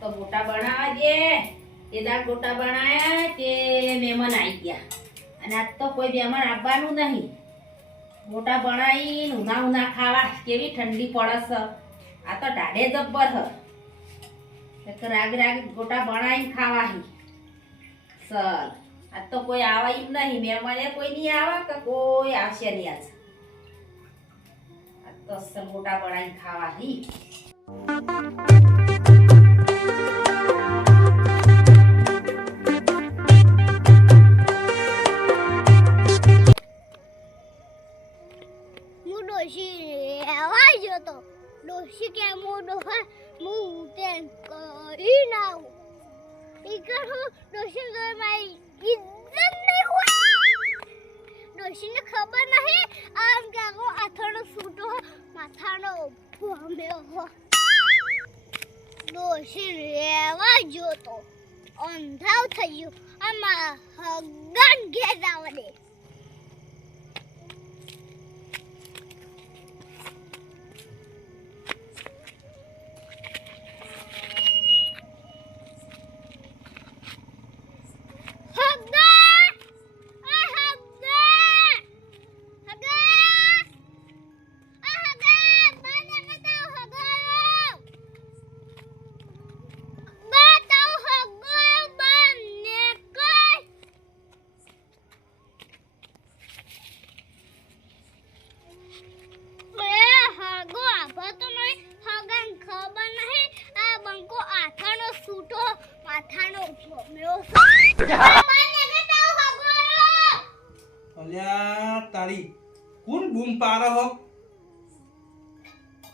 તો ગોટા બનાવવા દે. એ દાળ ગોટા બનાયા કે મહેમાન આવી ગયા અને આજ તો કોઈ મહેમાન આવવાનું નહીં. ગોટા બનાવી ઉના ઉના ખાવા. કેવી ઠંડી પડે છે. આ તો ઢાઢે જબ્બર હ. રાગ રાગ ગોટા બનાવીને ખાવા. સર આજ તો કોઈ આવે એમ નહીં. મહેમાને કોઈ નહીં આવે કે કોઈ આવશે નહીં આજ. આજ તો અસલ ગોટા બનાવીને ખાવા. ડોશી કે મોડો હા હું તેન કરી નાઉ ઈકર હો ડોશી તો મારી ઇજ્જત નહીં હોય. ડોશીને ખબર નહીં આમ કે આખો આથાનો સૂટો માથાનો ભમ્યો હો. ડોશી રેવા જોતો અંધાવ થઈ ગયું. આમાં હગન ઘેર આવવા દે. અલ્યા તારી કોણ બૂમ પાડે હો?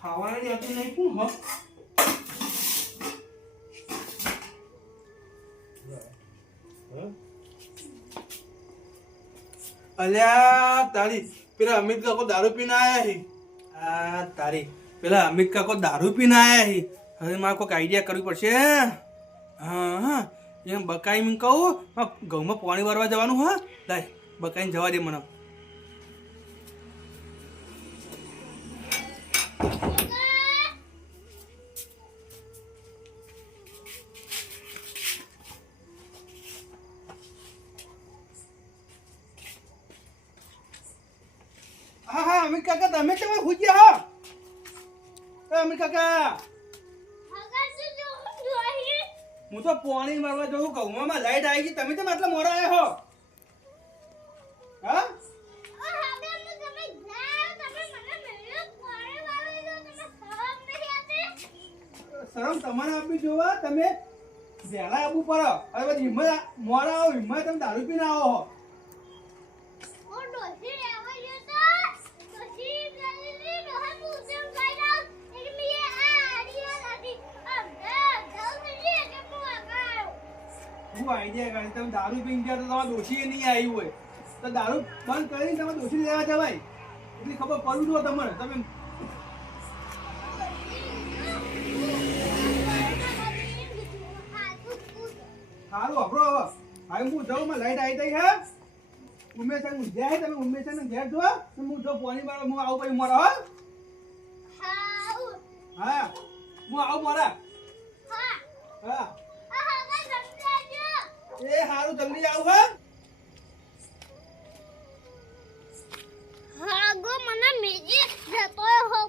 ખાવાની હતી નહીં કોણ હો? અલ્યા તારી પેલા અમિત કાકો દારૂ પીને આયા હી. આ તારી પેલા અમિત કાકો દારૂ પીને આયા હી. હવે મારે કોઈક આઈડિયા કરવી પડશે. હા હા એમ બકાઈ મને કહું ઘઉંમાં પાણી વારવા જવાનું. હા લાય બકાઈને જવા દે મને. હા હા અમિત કાકા તમે તમે હુઈ ગયા હો? અમિત કાકા હું તો પાણી મારવા જવું. ઘઉંમાં લાઈટ આવી ગઈ. તમે તો આટલા મોડા આવ્યા હો? હા શરમ તમારે આપવી જોવા. તમે વહેલા આવવું પડે. હવે પછી હિંમત મોડા આવો. હિંમત તમે દારૂ પીને આવો હો. હું આઈડિયા કાઢી. તમે દારૂ પીને ગયા તો તમારે દોષી નહીં આવી હોય તો દારૂ બંધ કરીને તમે દોષી લેવા જવાય. એટલી ખબર પડવું જો તમને. તમે સારું વાપરો. હવે હવે હું જાઉં. માં લાઈટ આવી ગઈ. હા ઉમેશ ઊંઝ્યા તમે ઉમેશ ને ઘેર જો. હું જો પાણી મારો હું આવું પછી મોરા. હા હું આવું મોરા. હા એ હારું જલ્દી આવ. હા ગો મને મેજી જતો હો.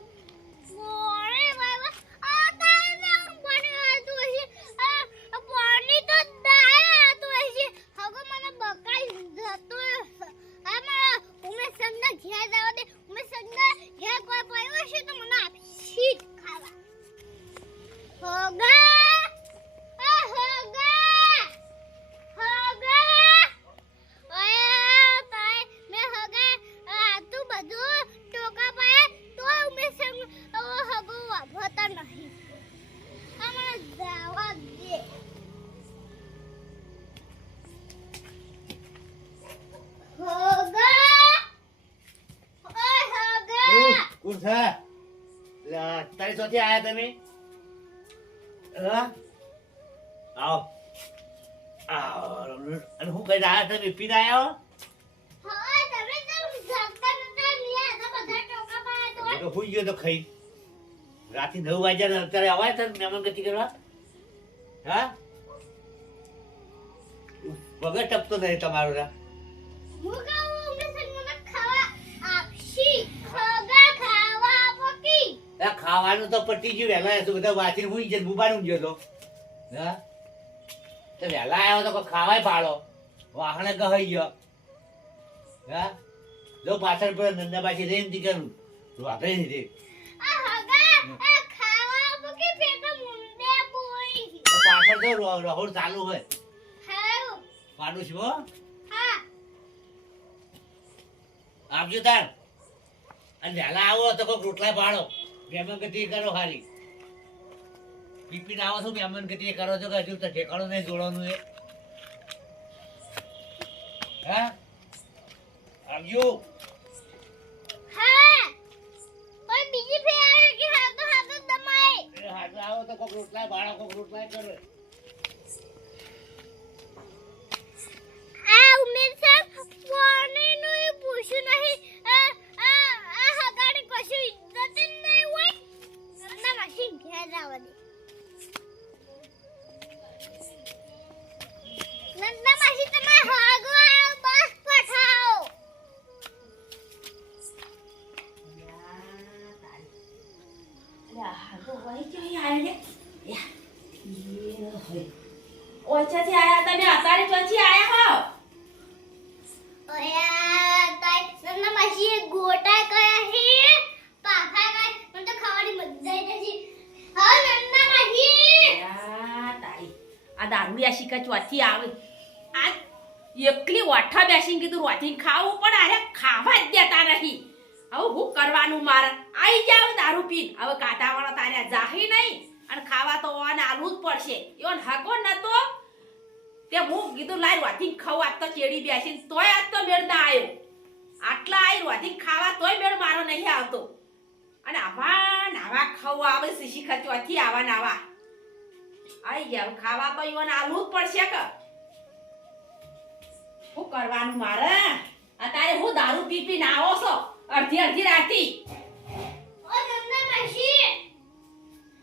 મોરે બાબા આ તારે પાણી આવતું હશે. આ પાણી તો દાય આવતું હશે. હગો મને બકાઈ જતો. આ મારા ઉમેશ સંગના ઘેર જવા દે. ઉમેશ સંગના ઘેર કોઈ પડ્યો હશે તો મને આપી ખાવા. હોગા તારી સોથી આયા તમે? આવો આવો. અને હું કઈ આયા તમે? પીને આયા હો? હુઈ ગયો તો ખાઈ. રાતે 9 વાગ્યા અત્યારે અવાય તારે મહેમાન ગતિ કરવા. હા વગર ટપતો નહીં તમારો રા હું કહું ઉમેશ મને ખાવા આપશી ખગા ખાવા આપકી આ ખાવાનું તો પટી ગયું વહેલા તો બધા વાંચીને હું જઈને બુબાનું ગયો તો હા તો વહેલા આવ્યો તો કોઈ ખાવાય પાડો વાહણે ગહાઈ ગયો હા જો પાછળ પર નંદાબાજી રેમ દીકરું વાપરે નહીં રે આ હગા આ ખાવા આપકી પેટ મુંડે બોઈ તો પાછળ તો રહોડ ચાલુ હોય હાઉ પાડું છું હો હા આપજો તાર અને વહેલા આવો તો કોઈ રોટલા પાડો મહેમાન ગતિ કરો હારી પીપીને આવો છો મહેમાન ગતિ કરો છો કે હજુ તો ઠેકાણું નહીં જોડવાનું એ હા આવજો હા કોઈ બીજી ફે આવે કે હાથો હાથો દમાય એ હાજુ આવો તો કોઈક રોટલા પાડો કોઈક રોટલા કરો આ ઉમેશ સાહેબ પાણી નું પૂછ્યું નહીં આ હગાને કશું ઇજ્જત જ નહીં હોય ના માસી ઘેર આવવા દે નંદા માસી તમે હગવા બસ પઠાઓ ઓછાથી આયા તમે અત્યારે ચોથી આયા હો ઓયા તાઈ નંદા માસી ગોટા કયા હે પાખા કાય મને તો ખાવાની મજા આવી જશે હા નંદા માસી આ દારૂડિયા શીખા ચોથી આવે આ એકલી ઓઠા બેસીને કીધું રોથી ખાવું પણ અરે ખાવા જ દેતા નહીં હવે હું કરવાનું મારે આઈ જાવ દારૂ પીન હવે કાઢાવાળા તારે જાહી નહીં અને ખાવા તો ઓને આલવું જ પડશે એવો હકો નતો તે હું કીધું લાઈ રોથી ખાવું આજ તો ચેડી બેસીને તોય આજ તો મેળ ના આવ્યો આટલા આઈ રોથી ખાવા તોય મેળ મારો નહીં આવતો અને આવા ખાવા આવે છે શીખા ચોથી આવા નાવા આઈ ગયા ખાવા તો ઈવન આલવું જ પડશે કે શું કરવાનું મારે અત્યારે હું દારૂ પી પીને આવો છો અડધી રાતી ઓ નંદા માસી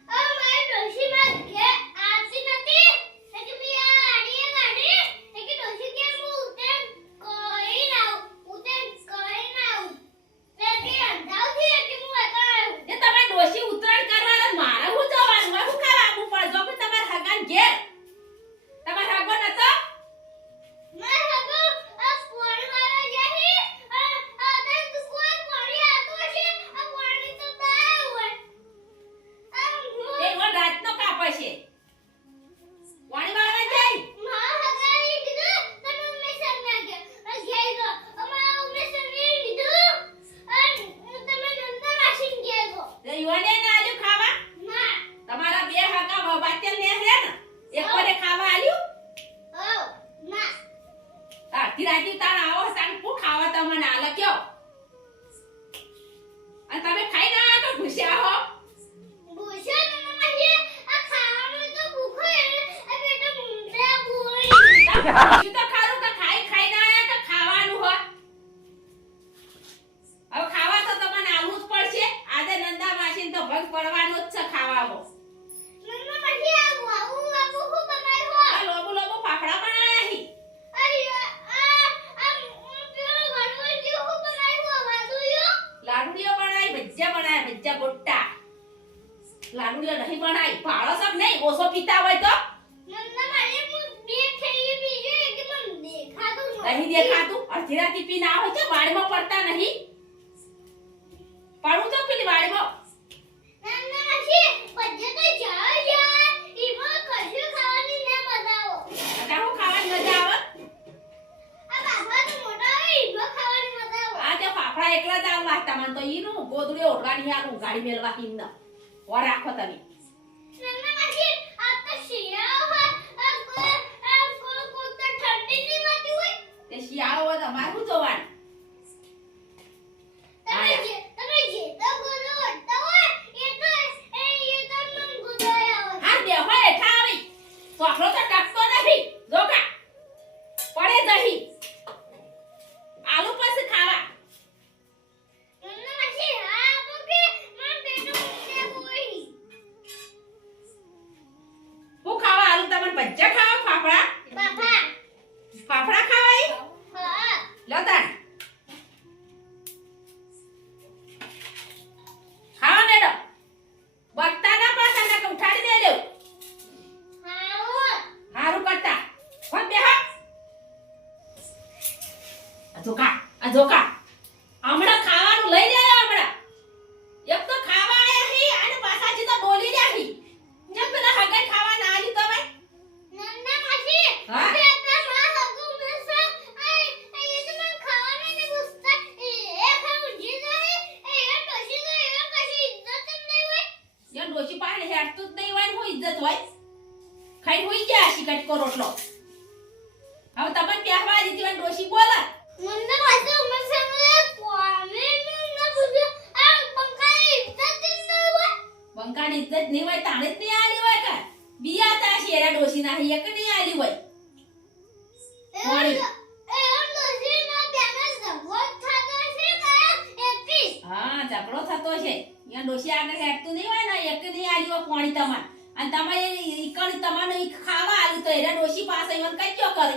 ઓ મારી ડોશી માં ઘે આતી નથી એટલે મી આડીએ ગાડી એટલે ડોશી કે હું ઉતેન કોઈ ના ઉતેન કોઈ ના તે કે અંધાવથી એટલે હું એકા એ તમે ડોશી ઉતરાણ કરવાના મારે હું જવાનું હોય હું ખાવા આપું પડજો કે તમાર હગાન ઘેર તમાર હગો નતો મેં હગો આ પોણી વાળા જહી આ તો કોઈ પોણી આતો છે આ પોણી તો દાય હોય એ વન રાતનો કાપે છે વાણી વાળા જાય માં હગાઈ કીધું તમે ઉમેશ ના કે ઘેર ગો અમાર ઉમેશ ને કીધું તમે નંદા માસી ઘેર ગો એ ઈવને ના આલ્યું ખાવા ના તમારા બે હગા બાત્યલ ને હે ને એક કોને ખાવા આલ્યું ઓ ના અડધી રાતી તાર આવો તાન હું ખાવા તમને આલે કયો અને તમે ખાઈ ના આયા તો ઘુસ્યા હો ભૂષણ નંદા માસી આ ખાવાનું તો ભૂખો એટલે આ પેટ મુંડે બોઈ શું તો ખારું કે ખાઈ ના આયા કે ખાવાનું હો હવે ખાવા તો તમને આલવું જ પડશે આજે નંદા માસીને તો ભગ પડવાનો જ છે ખાવામાં નંદા માસી આ વાવું હું બનાય હો આ લોબુ લોબુ ફાફડા બનાયા હી લાડુડીઓ બનાવી ભજીયા ગોટા લાડુડીઓ નહીં બનાવી ભાળો સબ નહીં ઓછો પીતા હોય તો નહીં દેખાતું અડધી રાતી પીને આવે છે વાડીમાં પડતા નહીં પડું તો પેલી વાડીમાં અત્યારે હું ખાવાની મજા આવે આ તે ફાફડા એકલા જ આવવા તમને તો ઈનું ગોદડે ઓઢવાની આનું ગાડી મેલવા હિંદ ઓર રાખો તમે તે શિયાળો હોય તમારે શું જોવાનું હા બેહો હેઠા આવી સોખલો તો ટકતો નથી જોકા પડે જહી આલુ પછી ખાવા હું ખાવા આલુ તમે ભજીયા ખાવા ફાફડા બાપા ફાફડા ખાવા ઈ? હા લો તાર ખાવા મેડો બગતા ના પાછા ને ઉઠાડી દે લેવ હાઉ હારું કરતા હોત બે હા આ જોકા હમણાં ખાવાનું લઈ જાય હમણાં એક તો ખાવા આયા હી અને પાછાથી તો બોલી રહ્યા હી જેમ પેલા હગાઈ ખાવા ના આલી તમે નંદા માસી હા? બેટા માં હગુ મેસા એ તો મને ખાવાને ને ગુસ્સા એ ખાવું જે જાય એ ડોશી તો એવા કશી ઇજ્જત જ નહીં હોય યન ડોશી પાસે હેડતું જ નહીં હોય ને હું ઇજ્જત હોય ખાઈ હોઈ ગયા શિકટ કો રોટલો હવે તમને પહેવા દીધી હોય ડોશી બોલા નંદા માસી ઉમર સામે પોને ન પૂછો આ પંખાની ઇજ્જત જ નહીં હોય બંકાની ઇજ્જત નહીં હોય તાણે જ નહીં આલી હોય કે બિયા તા શેરા ડોશી ના એક નહીં આલી હોય એ ડોશી ના બેના સગવડ થાતો છે કયા એકી હા ઝઘડો થતો છે યન ડોશી આગળ હેડતું નહીં હોય ને એક નહીં આલી હોય પાણી તમાર અને તમે ઈકણ તમારે ઈ ખાવા આલી તો એરા ડોશી પાસે ઈવન કઈ ક્યો કરે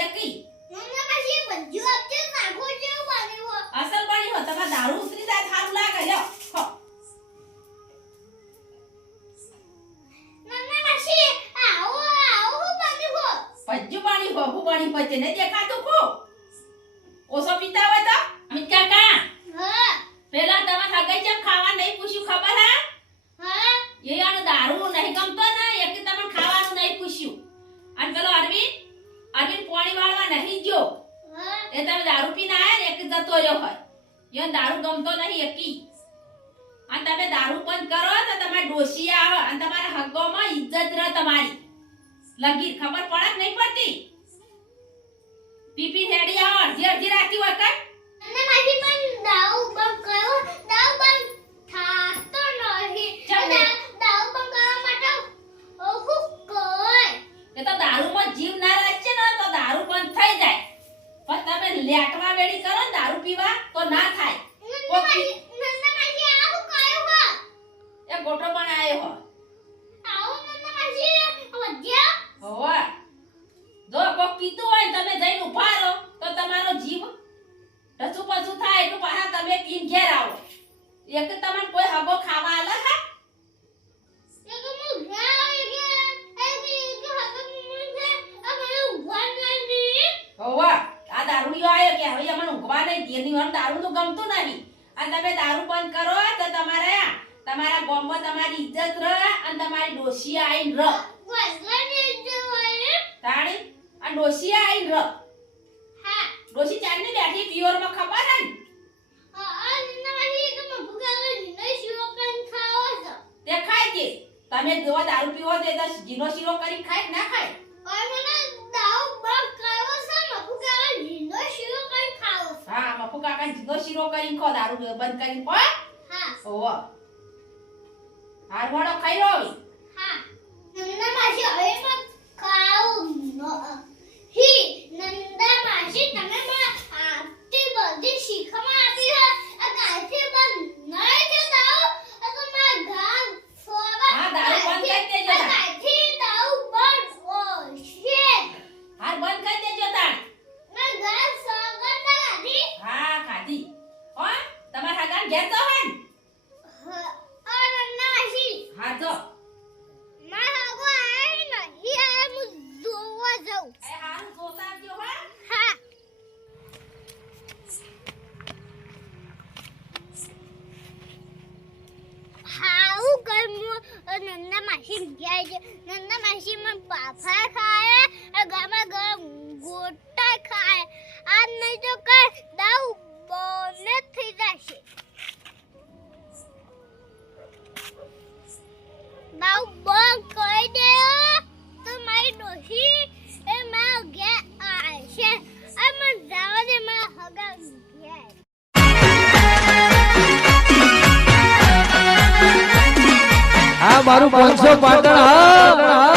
એકી નંદા માસી બધું આપજે નાખો જેવું બન્યું હો અસલ બની હો તમાર દારૂ ઉતરી જાય થારું લાગે લ્યો હો નંદા માસી આવો હું બન્યું હો પજ્જુ પાણી હો હું પાણી પચે ને દેખાતું કો ઓસો પીતા હોય તો અમિત કાકા હા પેલા તમાર હગાઈ જેમ ખાવા નહીં પૂછ્યું ખબર હે હા એ આનો દારૂ નહીં ગમતો ને એક તમને ખાવાનું નહીં પૂછ્યું અને પેલો અરવિંદ પાણી વાળવા નહીં ગયો હા એ તમે દારૂ પીને આયા ને એક જતો રહ્યો હોય એ દારૂ ગમતો નહીં એકી અને તમે દારૂ બંધ કરો તો તમારી ડોશી આવે અને તમારા હગોમાં ઇજ્જત રહે તમારી લગી ખબર પડે કે નહીં પડતી પીપી હેડી આવો અડધી અડધી રાતી હોય કઈ નંદા માસી પણ દાવ બંધ કર્યો દાવ બંધ થાતો નહીં ચાલ ને. દાવ બંધ કરવા માટે હું કોઈ એ તો દારૂમાં જીવ ના રાખશે ને તો દારૂ બંધ થઈ જાય પણ તમે લેટવા વેડી કરો ને દારૂ પીવા તો ના થાય નંદા માસી આવું કયું હો એ ગોટો પણ આયો હો આવું નંદા માસી વધ્યા હોવે જો કોક પીતું હોય ને તમે જઈને ઉભા રહો તો તમારો જીવ રચું પચું થાય એટલું પાછા તમે પીને ઘેર આવો એક તમને કોઈ હગો ખાવા આલે હા એક હું ગયા કે હગન મુંજે આ મને ઉભા નહીં હોવે આ દારૂડિયો આયો કે હવે અમને ઊંઘવા નહીં તેની વાર દારૂનું ગમતું નહીં અને તમે દારૂ બંધ કરો તો તમારા ગામમાં તમારી ઇજ્જત રહે અને તમારી ડોશી આઈને રહ વગરની જ હોય તાણી આ ડોશી આઈને રહ હા ડોશી ચાઈને બેઠી પિયોરમાં ખબર હે ને આ નંદા માસી તો મને ભૂખ નહીં શીરો કરીને ખાવો છો તે ખાય કે તમે જો દારૂ પીવો તે તો જીનો શીરો કરી ખાય કે ના ખાય ઓય મને દાવ બંધ કર્યો છે મફુ કાવા જીનો શીરો કરીને ખાવો છો હા મફુ કાકા જીનો શીરો કરીને ખો દારૂ બંધ કરીને ખો હા ઓવો હાર મોડો ખાઈ રો હા નંદા માસી હવે પણ ખાવું હી નંદા માસી તમે મને આટલી બધી શીખવામાં આપી હે આ કાલથી બંધ નહીં કે દાવ આ તો મારા ગામ સોવા હા, દારૂ બંધ કરી દેજો તાર. કાલથી દાવ બંધ ઓ શિટ હાર બંધ કરી દેજો તાણ મેં ગામ સોગંદ લાગી હા ખાધી હો તમાર હાગાન ઘેર તો હે ને આ નંદા માસી હા જો મારા હગો આય નહીં આય હું જોવા જાઉં એ હારું જોતા આવજો હો હા હાઉ ગમો નંદા માસી ગયા છે નંદા માસી માં પાફા ખાય ગામા ગરમ ગોટા ખાય આ નહીં તો કઈ દાવ બોને થઈ જશે દાવ બંધ કરી દે તો મારી ડોશી એ મારા ઘેર આવશે આ મને જવા દે મારા હગા ઘેર આ મારું 500 પાટણ હા